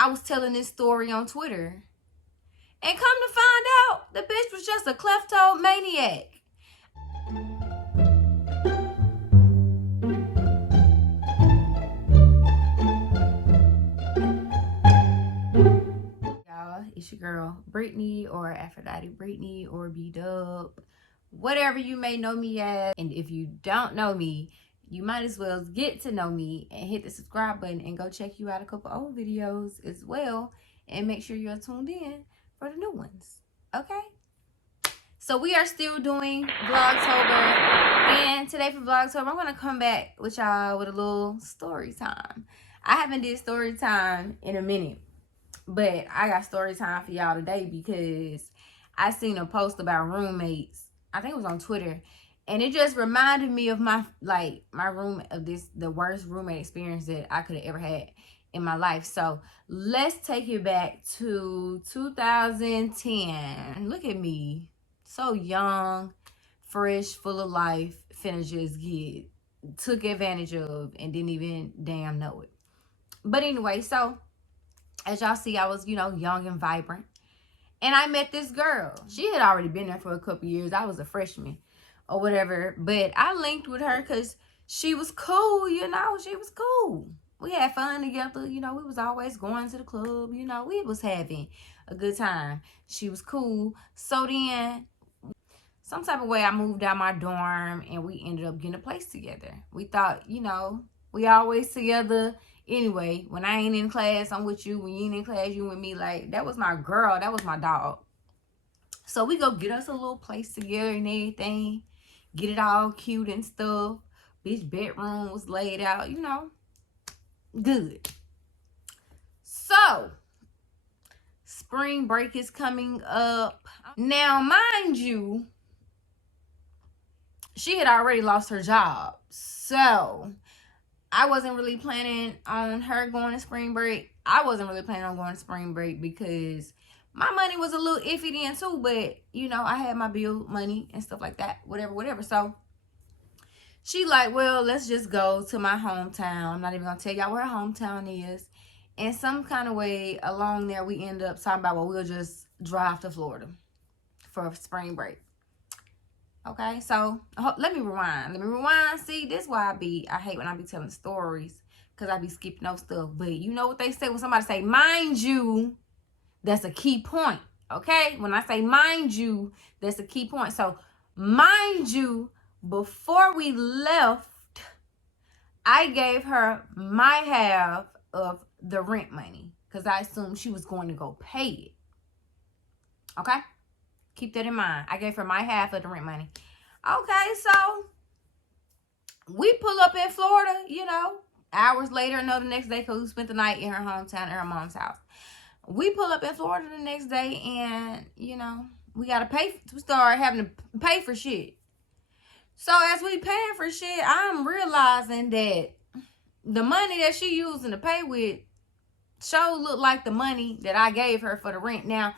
I was telling this story on Twitter. And come to find out, the bitch was just a kleptomaniac. Y'all, it's your girl, Brittany, or Aphrodite Brittany, or B-Dub. Whatever you may know me as. And if you don't know me, you might as well get to know me and hit the subscribe button and go check you out a couple old videos as well. And make sure you're tuned in for the new ones. Okay? So we are still doing Vlogtober, and today for Vlogtober, I'm going to come back with y'all with a little story time. I haven't did story time in a minute, but I got story time for y'all today because I seen a post about roommates. I think it was on Twitter, and it just reminded me of my room of the worst roommate experience that I could have ever had in my life. So let's take it back to 2010. Look at me. So young, fresh, full of life, finna just get took advantage of and didn't even damn know it. But anyway, so as y'all see, I was, young and vibrant. And I met this girl. She had already been there for a couple years. I was a freshman or whatever. But I linked with her because she was cool, She was cool. We had fun together, we was always going to the club, we was having a good time. She was cool. So then, some type of way, I moved out my dorm and we ended up getting a place together. We thought, we always together. Anyway, when I ain't in class, I'm with you. When you ain't in class, you with me. Like, that was my girl. That was my dog. So we go get us a little place together and everything. Get it all cute and stuff. Bitch bedroom was laid out, Good. So, spring break is coming up. Now, mind you, she had already lost her job. So, I wasn't really planning on her going to spring break. I wasn't really planning on going to spring break because my money was a little iffy then too. But, I had my bill money and stuff like that. Whatever. So, she like, well, let's just go to my hometown. I'm not even going to tell y'all where her hometown is. And some kind of way along there, we end up talking about, well, we'll just drive to Florida for spring break. Okay, so let me rewind. See, this is why I hate when I be telling stories, because I be skipping those stuff. But you know what they say when somebody say, mind you, that's a key point. Okay, when I say mind you, that's a key point. So, mind you, before we left, I gave her my half of the rent money because I assumed she was going to go pay it. Okay? Keep that in mind. I gave her my half of the rent money. Okay, so we pull up in Florida, hours later, the next day, because we spent the night in her hometown at her mom's house. We pull up in Florida the next day and, we got to pay. We start having to pay for shit. So as we paying for shit, I'm realizing that the money that she using to pay with sure look like the money that I gave her for the rent. Now,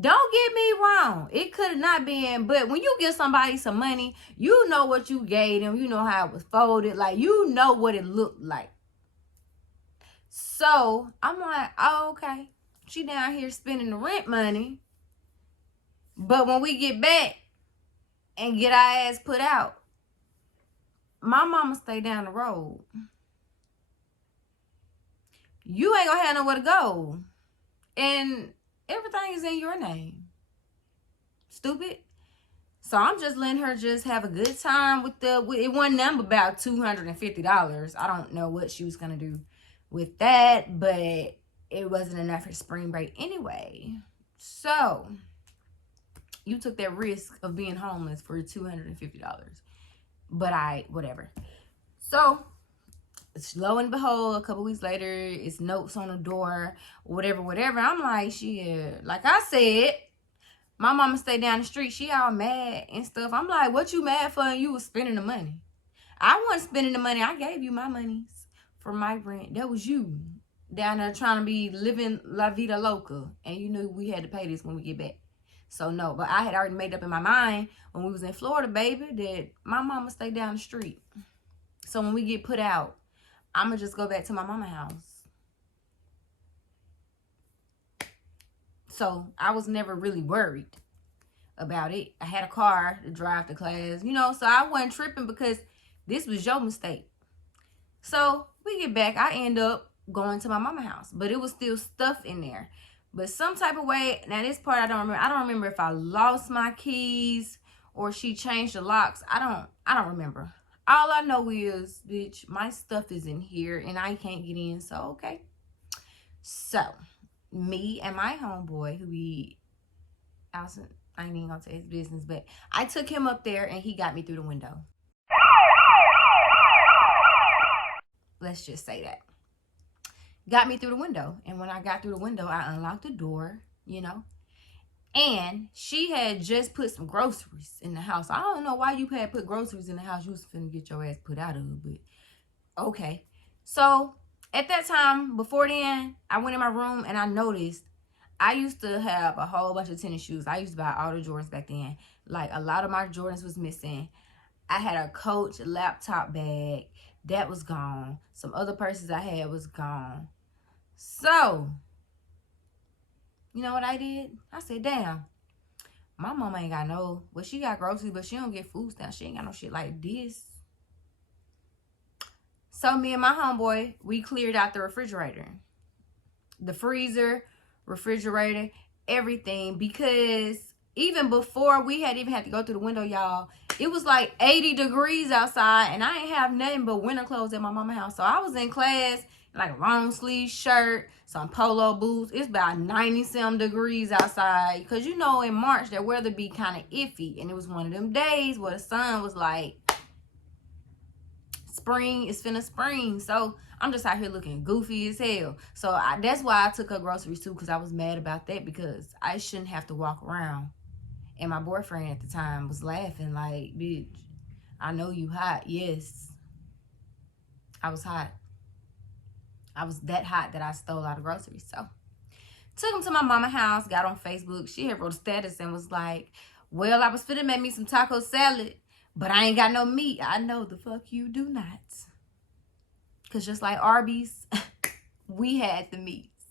don't get me wrong. It could have not been, but when you give somebody some money, you know what you gave them. You know how it was folded. Like, you know what it looked like. So, I'm like, oh, okay. She down here spending the rent money. But when we get back and get our ass put out, my mama stay down the road. You ain't gonna have nowhere to go. And everything is in your name. Stupid. So I'm just letting her just have a good time with it wasn't nothing about $250. I don't know what she was going to do with that, but it wasn't enough for spring break anyway. So you took that risk of being homeless for $250. But whatever. So, lo and behold, a couple weeks later, it's notes on the door, whatever. I'm like, shit, like I said, my mama stay down the street. She all mad and stuff. I'm like, what you mad for? And you was spending the money. I wasn't spending the money. I gave you my monies for my rent. That was you down there trying to be living la vida loca. And you knew we had to pay this when we get back. So, no. But I had already made up in my mind when we was in Florida, baby, that my mama stay down the street. So, when we get put out, I'm going to just go back to my mama's house. So I was never really worried about it. I had a car to drive to class, you know, so I wasn't tripping because this was your mistake. So we get back. I end up going to my mama's house, but it was still stuff in there. But some type of way, now this part I don't remember. I don't remember if I lost my keys or she changed the locks. I don't remember. All I know is, bitch, my stuff is in here and I can't get in. So, okay. So, me and my homeboy, who I ain't even gonna say his business, but I took him up there and he got me through the window. Let's just say that. Got me through the window. And when I got through the window, I unlocked the door, you know. And she had just put some groceries in the house. I don't know why you had put groceries in the house. You was finna get your ass put out of it, but okay. So at that time, before then, I went in my room and I noticed I used to have a whole bunch of tennis shoes. I used to buy all the Jordans back then. Like, a lot of my Jordans was missing. I had a Coach laptop bag. That was gone. Some other purses I had was gone. So, you know what I did? I said, damn, my mama ain't got no, well, she got groceries, but she don't get food stamps. She ain't got no shit like this. So me and my homeboy, we cleared out the refrigerator, the freezer, refrigerator, everything, because even before we had even had to go through the window, y'all, it was like 80 degrees outside, and I ain't have nothing but winter clothes at my mama's house. So I was in class, like a long sleeve shirt, some polo boots. It's about 90-some degrees outside, because you know in March that weather be kind of iffy, and it was one of them days where the sun was like, spring is finna spring. So I'm just out here looking goofy as hell. So that's why I took her groceries too, because I was mad about that, because I shouldn't have to walk around. And my boyfriend at the time was laughing like, bitch, I know you hot. Yes, I was hot. I was that hot that I stole all the groceries. So took him to my mama's house, got on Facebook. She had wrote a status and was like, well, I was finna make me some taco salad, but I ain't got no meat. I know the fuck you do not. Because just like Arby's, we had the meats.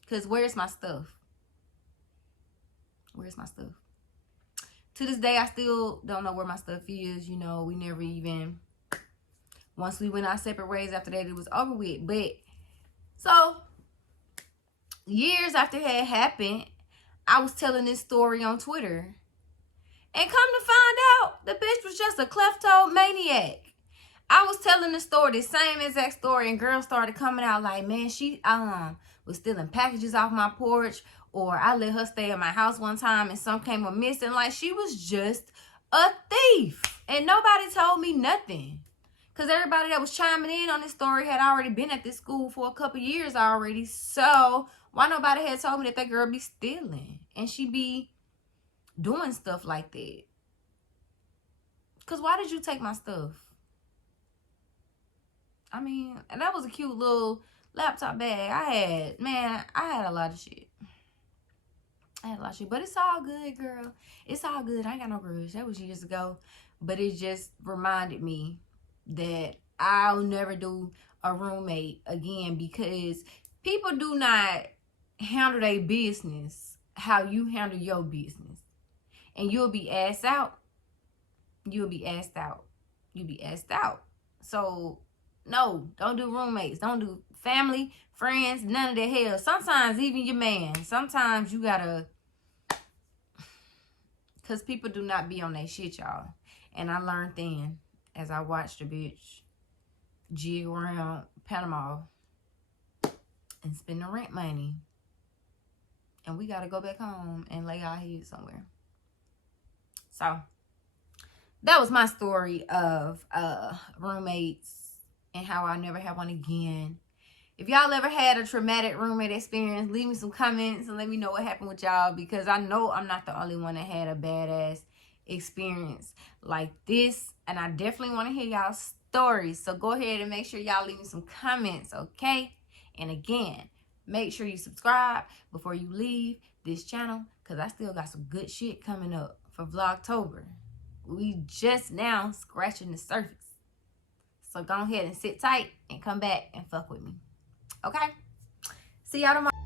Because where's my stuff? Where's my stuff? To this day, I still don't know where my stuff is. You know, we never even, once we went our separate ways after that, it was over with. But, so, years after it had happened, I was telling this story on Twitter. And come to find out, the bitch was just a kleptomaniac. I was telling the story, the same exact story, and girls started coming out like, man, she was stealing packages off my porch, or I let her stay at my house one time and some came up missing. Like, she was just a thief. And nobody told me nothing. Because everybody that was chiming in on this story had already been at this school for a couple years already. So, why nobody had told me that girl be stealing? And she be doing stuff like that? Because why did you take my stuff? I mean, and that was a cute little laptop bag. I had a lot of shit. But it's all good, girl. It's all good. I ain't got no grudge. That was years ago. But it just reminded me that I'll never do a roommate again, because people do not handle their business how you handle your business. And you'll be asked out. You'll be asked out. You'll be asked out. So, no, don't do roommates. Don't do family, friends, none of that hell. Sometimes even your man. Sometimes you gotta, because people do not be on that shit, y'all. And I learned then, as I watched the bitch jig around Panama and spend the rent money. And we gotta go back home and lay our heads somewhere. So, that was my story of roommates and how I never had one again. If y'all ever had a traumatic roommate experience, leave me some comments and let me know what happened with y'all, because I know I'm not the only one that had a badass experience like this. And I definitely want to hear y'all's stories. So go ahead and make sure y'all leave me some comments, okay? And again, make sure you subscribe before you leave this channel, because I still got some good shit coming up for Vlogtober. We just now scratching the surface. So go ahead and sit tight and come back and fuck with me. Okay? See y'all tomorrow.